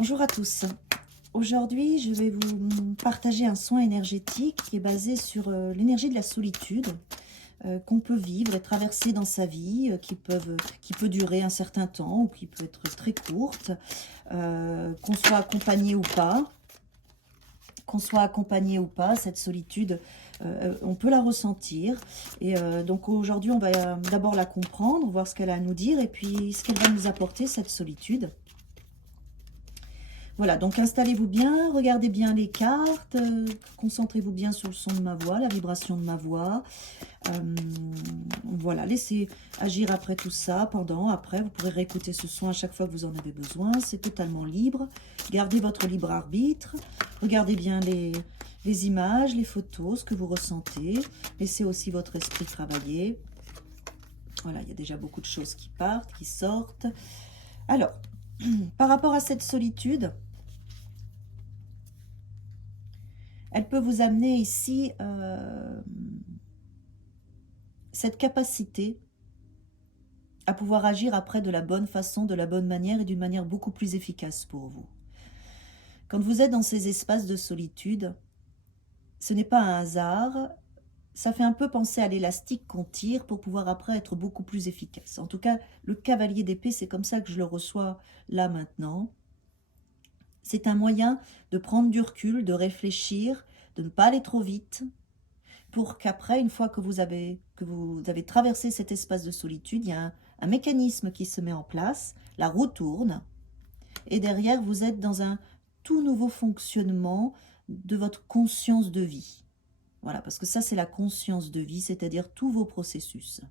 Bonjour à tous. Aujourd'hui, je vais vous partager un soin énergétique qui est basé sur l'énergie de la solitude qu'on peut vivre et traverser dans sa vie, qui peut durer un certain temps ou qui peut être très courte, qu'on soit accompagné ou pas. Qu'on soit accompagné ou pas, cette solitude, on peut la ressentir. Et donc aujourd'hui, on va d'abord la comprendre, voir ce qu'elle a à nous dire et puis ce qu'elle va nous apporter, cette solitude. Voilà, donc installez-vous bien, regardez bien les cartes, concentrez-vous bien sur le son de ma voix, la vibration de ma voix. Voilà, laissez agir après tout ça, pendant, après, vous pourrez réécouter ce son à chaque fois que vous en avez besoin, c'est totalement libre. Gardez votre libre arbitre, regardez bien les images, les photos, ce que vous ressentez, laissez aussi votre esprit travailler. Voilà, il y a déjà beaucoup de choses qui partent, qui sortent. Alors, par rapport à cette solitude, elle peut vous amener ici cette capacité à pouvoir agir après de la bonne façon, de la bonne manière et d'une manière beaucoup plus efficace pour vous. Quand vous êtes dans ces espaces de solitude, ce n'est pas un hasard, ça fait un peu penser à l'élastique qu'on tire pour pouvoir après être beaucoup plus efficace. En tout cas, le cavalier d'épée, c'est comme ça que je le reçois là maintenant. C'est un moyen de prendre du recul, de réfléchir, de ne pas aller trop vite, pour qu'après, une fois que vous avez traversé cet espace de solitude, il y a un mécanisme qui se met en place, la roue tourne, et derrière, vous êtes dans un tout nouveau fonctionnement de votre conscience de vie. Voilà, parce que ça, c'est la conscience de vie, c'est-à-dire tous vos processus.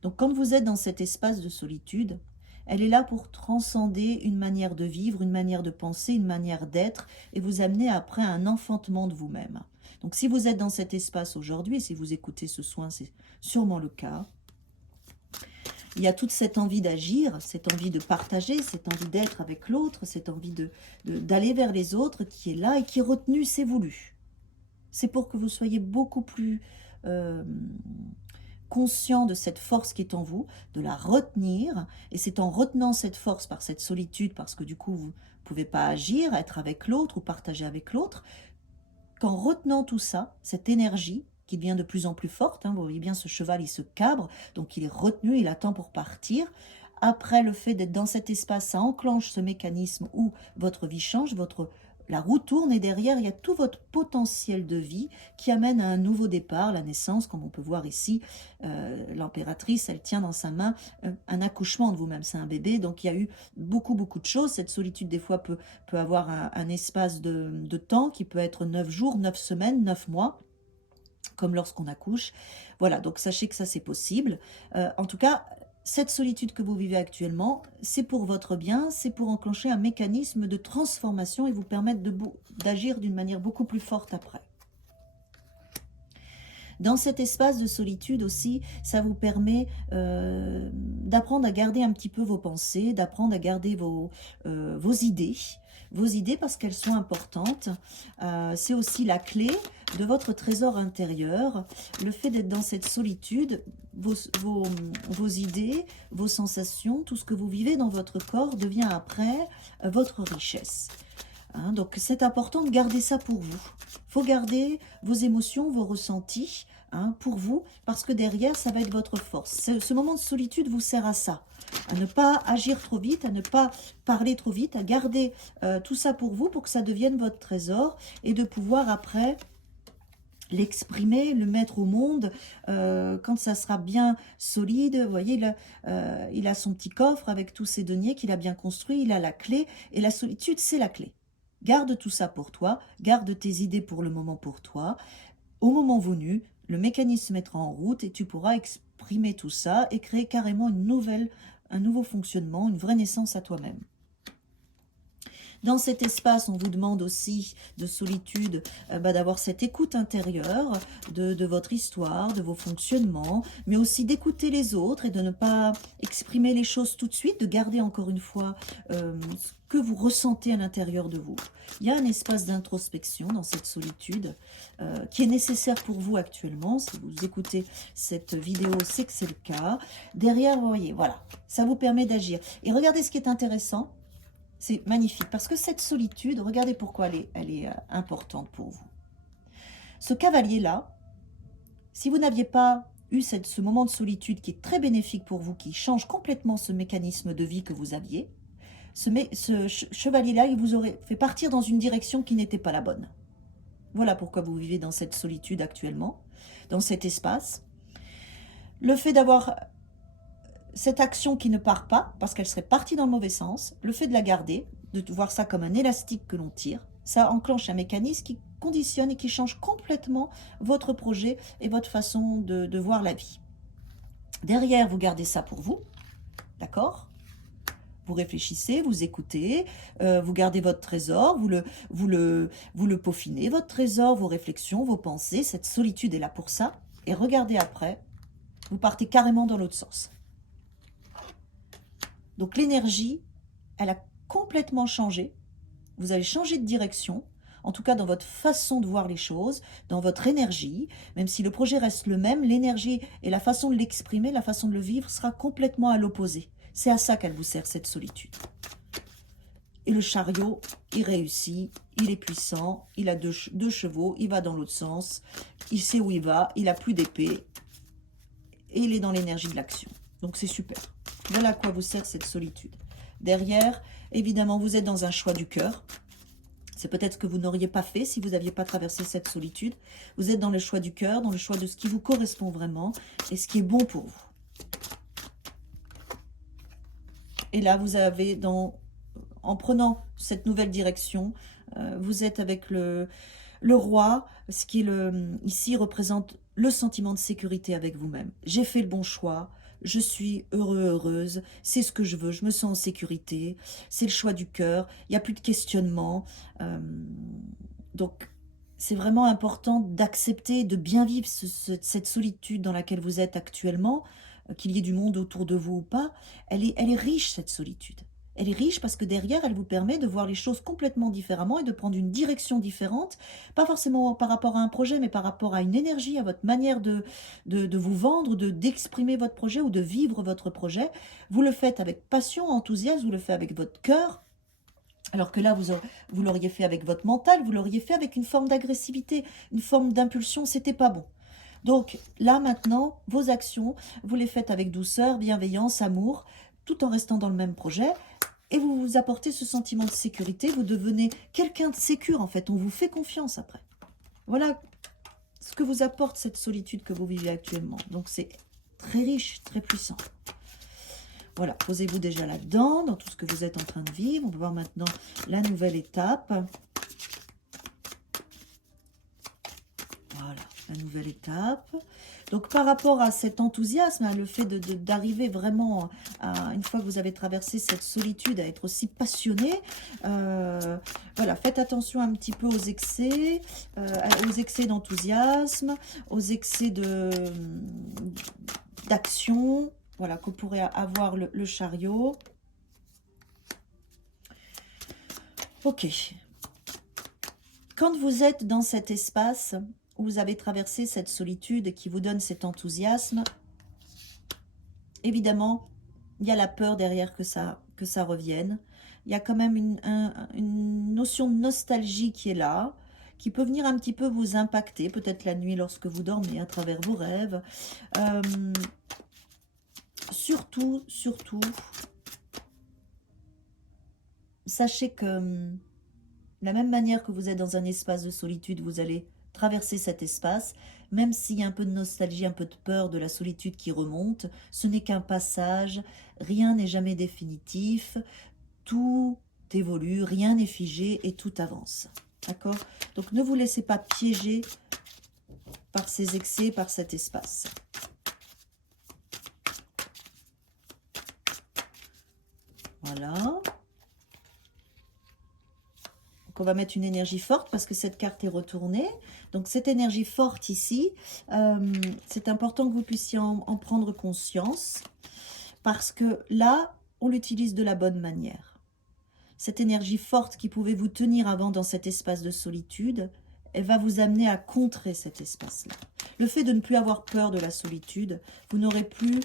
Donc, quand vous êtes dans cet espace de solitude, elle est là pour transcender une manière de vivre, une manière de penser, une manière d'être, et vous amener après à un enfantement de vous-même. Donc si vous êtes dans cet espace aujourd'hui, si vous écoutez ce soin, c'est sûrement le cas, il y a toute cette envie d'agir, cette envie de partager, cette envie d'être avec l'autre, cette envie d'aller vers les autres qui est là et qui est retenue, c'est voulu. C'est pour que vous soyez beaucoup plus conscient de cette force qui est en vous, de la retenir, et c'est en retenant cette force par cette solitude, parce que du coup vous ne pouvez pas agir, être avec l'autre ou partager avec l'autre, qu'en retenant tout ça, cette énergie qui devient de plus en plus forte, vous voyez bien ce cheval il se cabre, donc il est retenu, il attend pour partir. Après le fait d'être dans cet espace, ça enclenche ce mécanisme où votre vie change, la roue tourne et derrière, il y a tout votre potentiel de vie qui amène à un nouveau départ, la naissance, comme on peut voir ici. L'impératrice, elle tient dans sa main un accouchement de vous-même, c'est un bébé, donc il y a eu beaucoup de choses. Cette solitude, des fois, peut avoir un espace de temps qui peut être 9 jours, 9 semaines, 9 mois, comme lorsqu'on accouche. Voilà, donc sachez que ça, c'est possible. En tout cas, cette solitude que vous vivez actuellement, c'est pour votre bien, c'est pour enclencher un mécanisme de transformation et vous permettre d'agir d'une manière beaucoup plus forte après. Dans cet espace de solitude aussi, ça vous permet d'apprendre à garder un petit peu vos pensées, d'apprendre à garder vos idées parce qu'elles sont importantes. C'est aussi la clé de votre trésor intérieur. Le fait d'être dans cette solitude, vos idées, vos sensations, tout ce que vous vivez dans votre corps devient après votre richesse. Donc c'est important de garder ça pour vous. Il faut garder vos émotions, vos ressentis pour vous, parce que derrière, ça va être votre force. Ce moment de solitude vous sert à ça, à ne pas agir trop vite, à ne pas parler trop vite, à garder tout ça pour vous, pour que ça devienne votre trésor, et de pouvoir après l'exprimer, le mettre au monde, quand ça sera bien solide. Vous voyez, il a son petit coffre avec tous ses deniers qu'il a bien construit, il a la clé, et la solitude, c'est la clé. Garde tout ça pour toi, garde tes idées pour le moment pour toi. Au moment venu, le mécanisme se mettra en route et tu pourras exprimer tout ça et créer carrément un nouveau fonctionnement, une vraie naissance à toi-même. Dans cet espace, on vous demande aussi de solitude d'avoir cette écoute intérieure de votre histoire, de vos fonctionnements, mais aussi d'écouter les autres et de ne pas exprimer les choses tout de suite, de garder encore une fois ce que vous ressentez à l'intérieur de vous. Il y a un espace d'introspection dans cette solitude qui est nécessaire pour vous actuellement. Si vous écoutez cette vidéo, c'est que c'est le cas. Derrière, vous voyez, voilà, ça vous permet d'agir. Et regardez ce qui est intéressant. C'est magnifique, parce que cette solitude, regardez pourquoi elle est importante pour vous. Ce cavalier-là, si vous n'aviez pas eu ce moment de solitude qui est très bénéfique pour vous, qui change complètement ce mécanisme de vie que vous aviez, ce chevalier-là, il vous aurait fait partir dans une direction qui n'était pas la bonne. Voilà pourquoi vous vivez dans cette solitude actuellement, dans cet espace. Le fait d'avoir cette action qui ne part pas, parce qu'elle serait partie dans le mauvais sens, le fait de la garder, de voir ça comme un élastique que l'on tire, ça enclenche un mécanisme qui conditionne et qui change complètement votre projet et votre façon de voir la vie. Derrière, vous gardez ça pour vous, d'accord ? Vous réfléchissez, vous écoutez, vous gardez votre trésor, vous le peaufinez, votre trésor, vos réflexions, vos pensées, cette solitude est là pour ça. Et regardez après, vous partez carrément dans l'autre sens. Donc l'énergie, elle a complètement changé. Vous avez changé de direction, en tout cas dans votre façon de voir les choses, dans votre énergie. Même si le projet reste le même, l'énergie et la façon de l'exprimer, la façon de le vivre sera complètement à l'opposé. C'est à ça qu'elle vous sert, cette solitude. Et le chariot, il réussit, il est puissant, il a deux chevaux, il va dans l'autre sens, il sait où il va, il n'a plus d'épée, et il est dans l'énergie de l'action. Donc c'est super. Voilà à quoi vous sert cette solitude. Derrière, évidemment, vous êtes dans un choix du cœur. C'est peut-être ce que vous n'auriez pas fait si vous n'aviez pas traversé cette solitude. Vous êtes dans le choix du cœur, dans le choix de ce qui vous correspond vraiment et ce qui est bon pour vous. Et là, vous avez, en prenant cette nouvelle direction, vous êtes avec le roi, ce qui ici représente le sentiment de sécurité avec vous-même. J'ai fait le bon choix, je suis heureux, heureuse, c'est ce que je veux, je me sens en sécurité, c'est le choix du cœur, il n'y a plus de questionnement. Donc, c'est vraiment important d'accepter, de bien vivre cette solitude dans laquelle vous êtes actuellement, qu'il y ait du monde autour de vous ou pas. Elle est riche, cette solitude. Elle est riche parce que derrière, elle vous permet de voir les choses complètement différemment et de prendre une direction différente, pas forcément par rapport à un projet, mais par rapport à une énergie, à votre manière de vous vendre, d'exprimer votre projet ou de vivre votre projet. Vous le faites avec passion, enthousiasme, vous le faites avec votre cœur, alors que là, vous l'auriez fait avec votre mental, vous l'auriez fait avec une forme d'agressivité, une forme d'impulsion, c'était pas bon. Donc là, maintenant, vos actions, vous les faites avec douceur, bienveillance, amour, tout en restant dans le même projet. Et vous vous apportez ce sentiment de sécurité, vous devenez quelqu'un de sécure en fait, on vous fait confiance après. Voilà ce que vous apporte cette solitude que vous vivez actuellement. Donc c'est très riche, très puissant. Voilà, posez-vous déjà là-dedans, dans tout ce que vous êtes en train de vivre. On va voir maintenant la nouvelle étape. Voilà, la nouvelle étape. Donc, par rapport à cet enthousiasme, le fait d'arriver vraiment, une fois que vous avez traversé cette solitude, à être aussi passionné, voilà, faites attention un petit peu aux excès d'enthousiasme, aux excès d'action, voilà, que pourrait avoir le chariot. Ok. Quand vous êtes dans cet espace où vous avez traversé cette solitude qui vous donne cet enthousiasme, évidemment, il y a la peur derrière que ça revienne. Il y a quand même une notion de nostalgie qui est là, qui peut venir un petit peu vous impacter, peut-être la nuit lorsque vous dormez, à travers vos rêves. Surtout, sachez que de la même manière que vous êtes dans un espace de solitude, vous allez traverser cet espace, même s'il y a un peu de nostalgie, un peu de peur de la solitude qui remonte, ce n'est qu'un passage, rien n'est jamais définitif, tout évolue, rien n'est figé et tout avance. D'accord? Donc ne vous laissez pas piéger par ces excès, par cet espace. Voilà. On va mettre une énergie forte parce que cette carte est retournée. Donc cette énergie forte ici, c'est important que vous puissiez en prendre conscience parce que là, on l'utilise de la bonne manière. Cette énergie forte qui pouvait vous tenir avant dans cet espace de solitude, elle va vous amener à contrer cet espace-là. Le fait de ne plus avoir peur de la solitude, vous n'aurez plus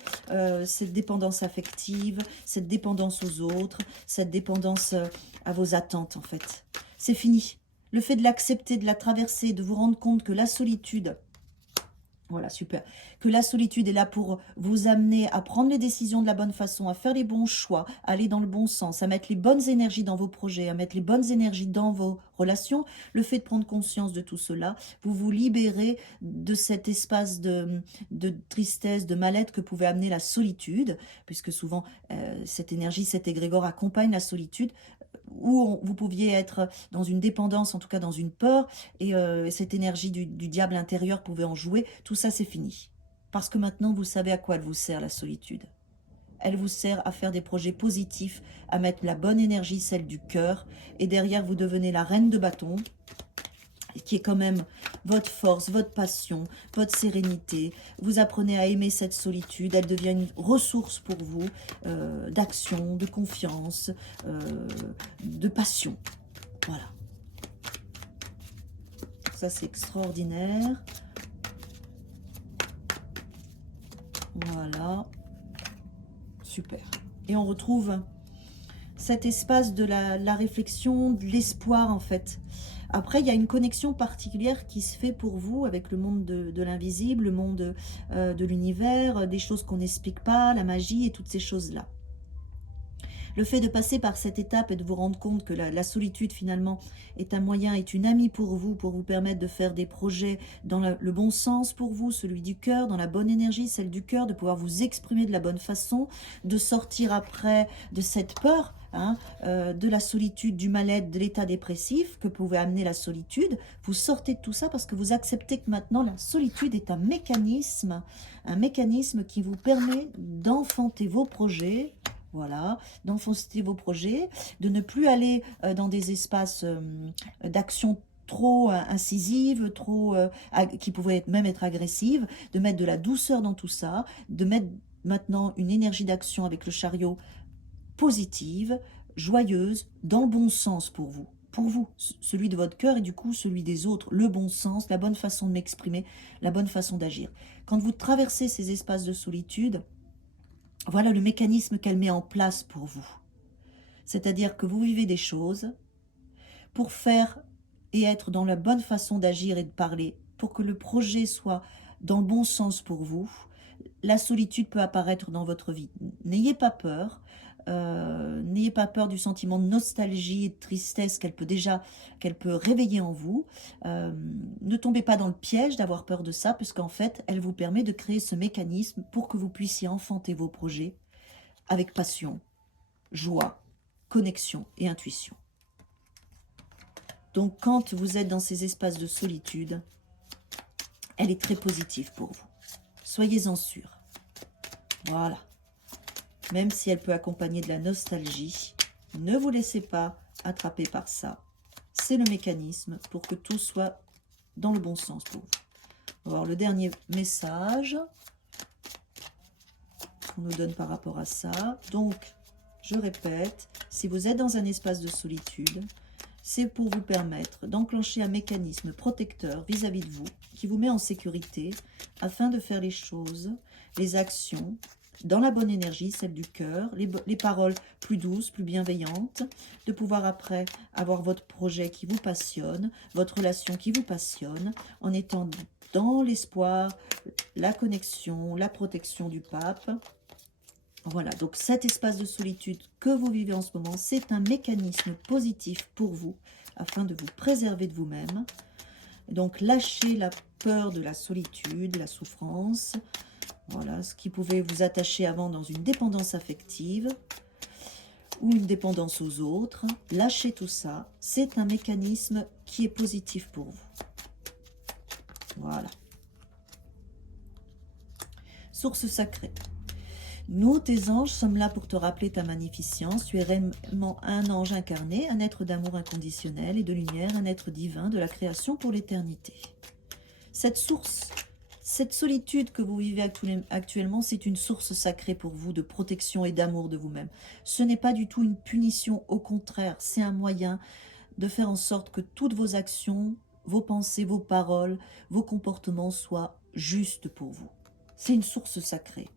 cette dépendance affective, cette dépendance aux autres, cette dépendance à vos attentes en fait. C'est fini. Le fait de l'accepter, de la traverser, de vous rendre compte que la solitude, voilà, super, que la solitude est là pour vous amener à prendre les décisions de la bonne façon, à faire les bons choix, à aller dans le bon sens, à mettre les bonnes énergies dans vos projets, à mettre les bonnes énergies dans vos relations. Le fait de prendre conscience de tout cela, vous vous libérez de cet espace de tristesse, de mal-être que pouvait amener la solitude, puisque souvent cette énergie, cet égrégore accompagne la solitude, où vous pouviez être dans une dépendance, en tout cas dans une peur, et cette énergie du diable intérieur pouvait en jouer. Tout ça, c'est fini. Parce que maintenant, vous savez à quoi elle vous sert, la solitude. Elle vous sert à faire des projets positifs, à mettre la bonne énergie, celle du cœur, et derrière, vous devenez la reine de bâton, qui est quand même votre force, votre passion, votre sérénité. Vous apprenez à aimer cette solitude, elle devient une ressource pour vous, d'action, de confiance, de passion. Voilà. Ça, c'est extraordinaire. Voilà. Super. Et on retrouve cet espace de la réflexion, de l'espoir en fait. Après, il y a une connexion particulière qui se fait pour vous avec le monde de l'invisible, le monde de l'univers, des choses qu'on n'explique pas, la magie et toutes ces choses-là. Le fait de passer par cette étape et de vous rendre compte que la solitude finalement est un moyen, est une amie pour vous permettre de faire des projets dans le bon sens pour vous, celui du cœur, dans la bonne énergie, celle du cœur, de pouvoir vous exprimer de la bonne façon, de sortir après de cette peur, de la solitude, du mal-être, de l'état dépressif que pouvait amener la solitude. Vous sortez de tout ça parce que vous acceptez que maintenant la solitude est un mécanisme qui vous permet d'enfanter vos projets. Voilà, d'enfoncer vos projets, de ne plus aller dans des espaces d'action trop incisive, qui pouvaient même être agressives, de mettre de la douceur dans tout ça, de mettre maintenant une énergie d'action avec le chariot positive, joyeuse, dans le bon sens pour vous, celui de votre cœur et du coup celui des autres, le bon sens, la bonne façon de m'exprimer, la bonne façon d'agir. Quand vous traversez ces espaces de solitude, voilà le mécanisme qu'elle met en place pour vous. C'est-à-dire que vous vivez des choses pour faire et être dans la bonne façon d'agir et de parler, pour que le projet soit dans le bon sens pour vous. La solitude peut apparaître dans votre vie. N'ayez pas peur. N'ayez pas peur du sentiment de nostalgie et de tristesse qu'elle peut réveiller en vous. Ne tombez pas dans le piège d'avoir peur de ça, puisqu'en fait, elle vous permet de créer ce mécanisme pour que vous puissiez enfanter vos projets avec passion, joie, connexion et intuition. Donc, quand vous êtes dans ces espaces de solitude, elle est très positive pour vous. Soyez-en sûrs. Voilà. Même si elle peut accompagner de la nostalgie, ne vous laissez pas attraper par ça. C'est le mécanisme pour que tout soit dans le bon sens pour vous. On va voir le dernier message qu'on nous donne par rapport à ça. Donc, je répète, si vous êtes dans un espace de solitude, c'est pour vous permettre d'enclencher un mécanisme protecteur vis-à-vis de vous, qui vous met en sécurité, afin de faire les choses, les actions, dans la bonne énergie, celle du cœur, les paroles plus douces, plus bienveillantes, de pouvoir après avoir votre projet qui vous passionne, votre relation qui vous passionne, en étant dans l'espoir, la connexion, la protection du pape. Voilà, donc cet espace de solitude que vous vivez en ce moment, c'est un mécanisme positif pour vous, afin de vous préserver de vous-même. Donc lâchez la peur de la solitude, la souffrance, voilà, ce qui pouvait vous attacher avant dans une dépendance affective ou une dépendance aux autres. Lâchez tout ça, c'est un mécanisme qui est positif pour vous. Voilà. Source sacrée. Nous, tes anges, sommes là pour te rappeler ta magnificence. Tu es réellement un ange incarné, un être d'amour inconditionnel et de lumière, un être divin de la création pour l'éternité. Cette source, cette solitude que vous vivez actuellement, c'est une source sacrée pour vous de protection et d'amour de vous-même. Ce n'est pas du tout une punition, au contraire, c'est un moyen de faire en sorte que toutes vos actions vos pensées, vos paroles, vos comportements soient justes pour vous. C'est une source sacrée.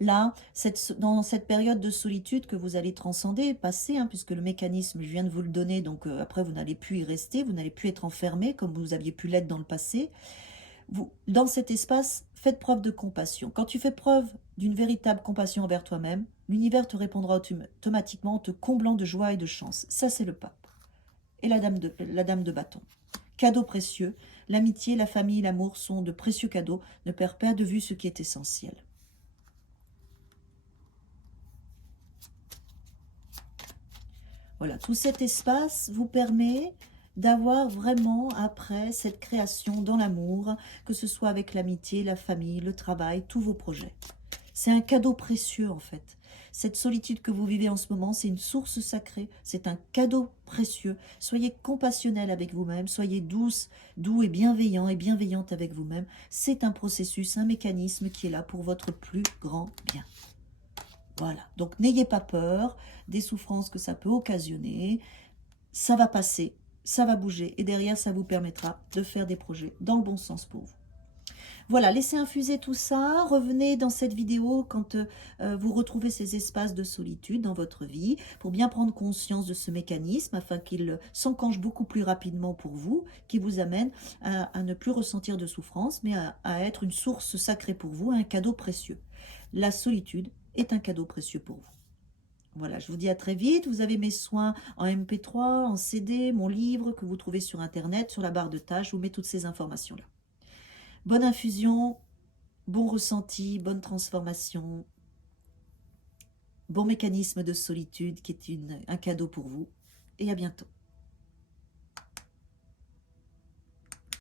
Là, dans cette période de solitude que vous allez transcender, passer, hein, puisque le mécanisme, je viens de vous le donner, donc après vous n'allez plus y rester, vous n'allez plus être enfermé comme vous aviez pu l'être dans le passé. Dans cet espace, faites preuve de compassion. Quand tu fais preuve d'une véritable compassion envers toi-même, l'univers te répondra automatiquement en te comblant de joie et de chance. Ça, c'est le pape. Et la dame de bâton. Cadeaux précieux. L'amitié, la famille, l'amour sont de précieux cadeaux. Ne perds pas de vue ce qui est essentiel. Voilà, tout cet espace vous permet d'avoir vraiment, après, cette création dans l'amour, que ce soit avec l'amitié, la famille, le travail, tous vos projets. C'est un cadeau précieux, en fait. Cette solitude que vous vivez en ce moment, c'est une source sacrée, c'est un cadeau précieux. Soyez compassionnel avec vous-même, soyez douce, doux et bienveillant et bienveillante avec vous-même. C'est un processus, un mécanisme qui est là pour votre plus grand bien. Voilà, donc n'ayez pas peur des souffrances que ça peut occasionner. Ça va passer, ça va bouger et derrière, ça vous permettra de faire des projets dans le bon sens pour vous. Voilà, laissez infuser tout ça. Revenez dans cette vidéo quand vous retrouvez ces espaces de solitude dans votre vie pour bien prendre conscience de ce mécanisme afin qu'il s'enclenche beaucoup plus rapidement pour vous, qui vous amène à ne plus ressentir de souffrance, mais à être une source sacrée pour vous, un cadeau précieux. La solitude est un cadeau précieux pour vous. Voilà, je vous dis à très vite. Vous avez mes soins en MP3, en CD, mon livre que vous trouvez sur Internet, sur la barre de tâches. Je vous mets toutes ces informations-là. Bonne infusion, bon ressenti, bonne transformation, bon mécanisme de solitude qui est un cadeau pour vous. Et à bientôt.